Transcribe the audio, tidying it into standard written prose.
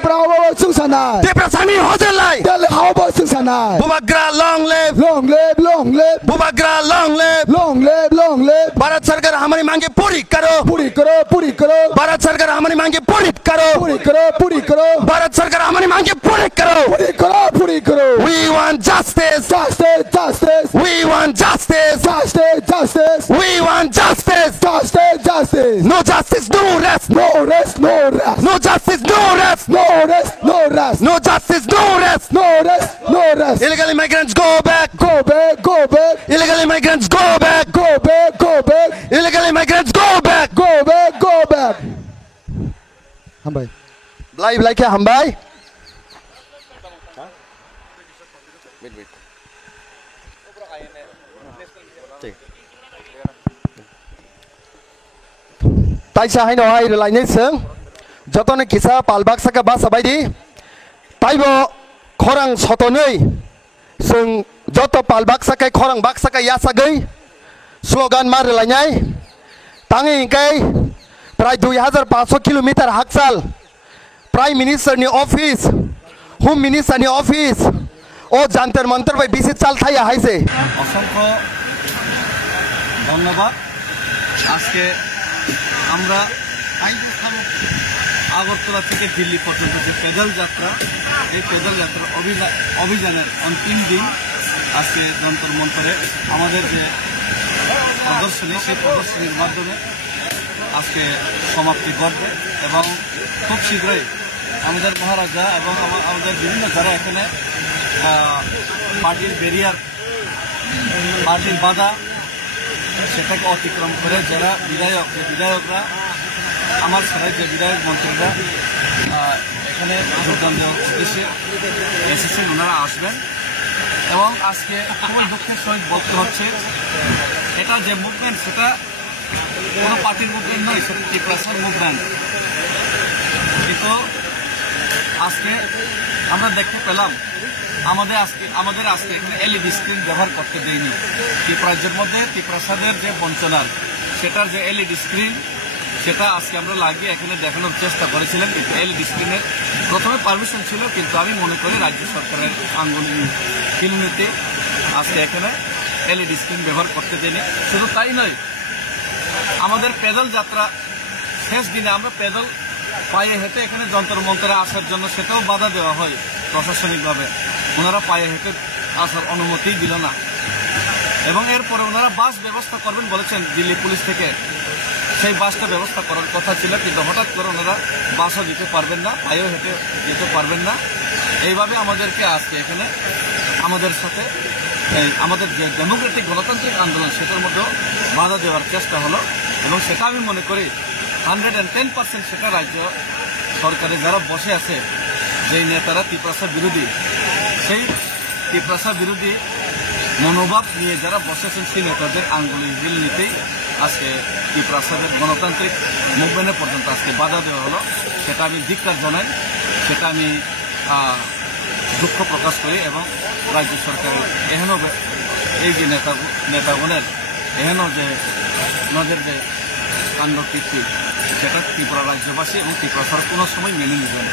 Tripura hawa sungsanai. Tripura sami hojelai. Delhi hawa sungsanai. Bubagra long live. Long live, long live. Bubagra long live. Long live, long live. Bharat सरकार हमारी मांगे पूरी करो. पूरी करो, पूरी करो. भारत सरकार हमारी मांगे पूरी करो. पूरी करो, पूरी करो. भारत सरकार हमारी मांगे पूरी करो. पूरी करो, पूरी करो. We want justice. Justice, justice. We want justice. Justice, justice. We want justice. Justice, justice. No justice, no rest. No rest, no rest. No justice, no rest. No rest, no rest. No justice, no rest. No rest, no rest. Illegal immigrants go back. Go back, go back. Illegal immigrants go back. Go back, go back. Illegal immigrants go back. Go back, go back. हम भाई Live like हम भाई. Taisa hai no hai lai nei seng jotone kisa palbak saka ba sabaidi taibo khorang sotonei seng joto palbak saka khorang bak saka ya sagai slogan mar lai nyai tangi kai prai 2500 kilometer haksal prime minister ni office home minister ni office o jantar mantar bai bisi chal thaya haise অসংখ্য ধন্যবাদ আজকে আমরা আগরতলা থেকে দিল্লি পর্যন্ত যে pedal যাত্রা এই pedal যাত্রা অভিযানের অন্তিম দিন আজকে যন্তর মন্তরে আমাদের যে প্রদর্শনী সেই প্রদর্শনীর মাধ্যমে আজকে সমাপ্তি ঘটবে এবং খুব শীঘ্রই আমাদের মহারাজা এবং আমাদের বিভিন্ন যারা এখানে পার্টির ব্যারিয়ার পার্টির বাধা সেটাকে অতিক্রম করে যারা বিধায়করা আমার ছাড়াই যে বিধায়ক মন্ত্রীরা এখানে যোগদান দেওয়ার উদ্দেশ্যে এসেছেন ওনারা আসবেন এবং আজকে খুবই দুঃখের সহিত বলতে হচ্ছে এটা যে মুভমেন্ট সেটা কোনো পার্টির মুভমেন্ট নয়, সেটা ত্রিপুরার মুভমেন্ট। কিন্তু আজকে আমরা দেখতে পেলাম আমাদের আজকে এখানে এলইডি স্ক্রিন ব্যবহার করতে দেয়নি। ত্রিপুরাজ্যের মধ্যে ত্রিপুরাসাদের যে বঞ্চনার সেটার যে এলইডি স্ক্রিন সেটা আজকে আমরা লাগিয়ে এখানে দেখানোর চেষ্টা করেছিলাম, কিন্তু এলইডি স্ক্রিনের প্রথমে পারমিশন ছিল, কিন্তু আমি মনে করি রাজ্য সরকারের কিলনিতে আজকে এখানে এলইডি স্ক্রিন ব্যবহার করতে দেয়নি। শুধু তাই নয়, আমাদের পেদল যাত্রা শেষ দিনে আমরা পেদল পায়ে হেঁটে এখানে যন্তর মন্তরে আসার জন্য সেটাও বাধা দেওয়া হয় প্রশাসনিকভাবে। ওনারা পায়ে হেঁটে আসার অনুমতি দিল না এবং এরপরে ওনারা বাস ব্যবস্থা করবেন বলেছেন দিল্লি পুলিশ থেকে। সেই বাসটা ব্যবস্থা করার কথা ছিল, কিন্তু হঠাৎ করে ওনারা বাসও দিতে পারবেন না, পায়েও হেঁটে যেতে পারবেন না। এইভাবে আমাদেরকে আজকে এখানে আমাদের সাথে আমাদের যে ডেমোক্রেটিক গণতান্ত্রিক আন্দোলন সেটার মধ্যেও বাধা দেওয়ার চেষ্টা হলো এবং সেটা আমি মনে করি 110% সেটা রাজ্য সরকারে যারা বসে আছে, যেই নেতারা ত্রিপুরা বিরোধী, সেই ত্রিপুরা বিরোধী মনোভাব নিয়ে যারা বসেছেন সেই নেতাদের আঙ্গুল নিতেই আজকে ত্রিপুরাসাদের গণতান্ত্রিক মুভমেন্টে পর্যন্ত আজকে বাধা দেওয়া হলো। সেটা আমি ধিক্কার জানাই, সেটা আমি দুঃখ প্রকাশ করি এবং রাজ্য সরকারের এহেন এই যে নেতাগণের এহেন যে নদের যে কাণ্ড কীর্তি সেটা ত্রিপুরা রাজ্যবাসী এবং ত্রিপুরা সরকার কোনো সময় মেনে নেবে না।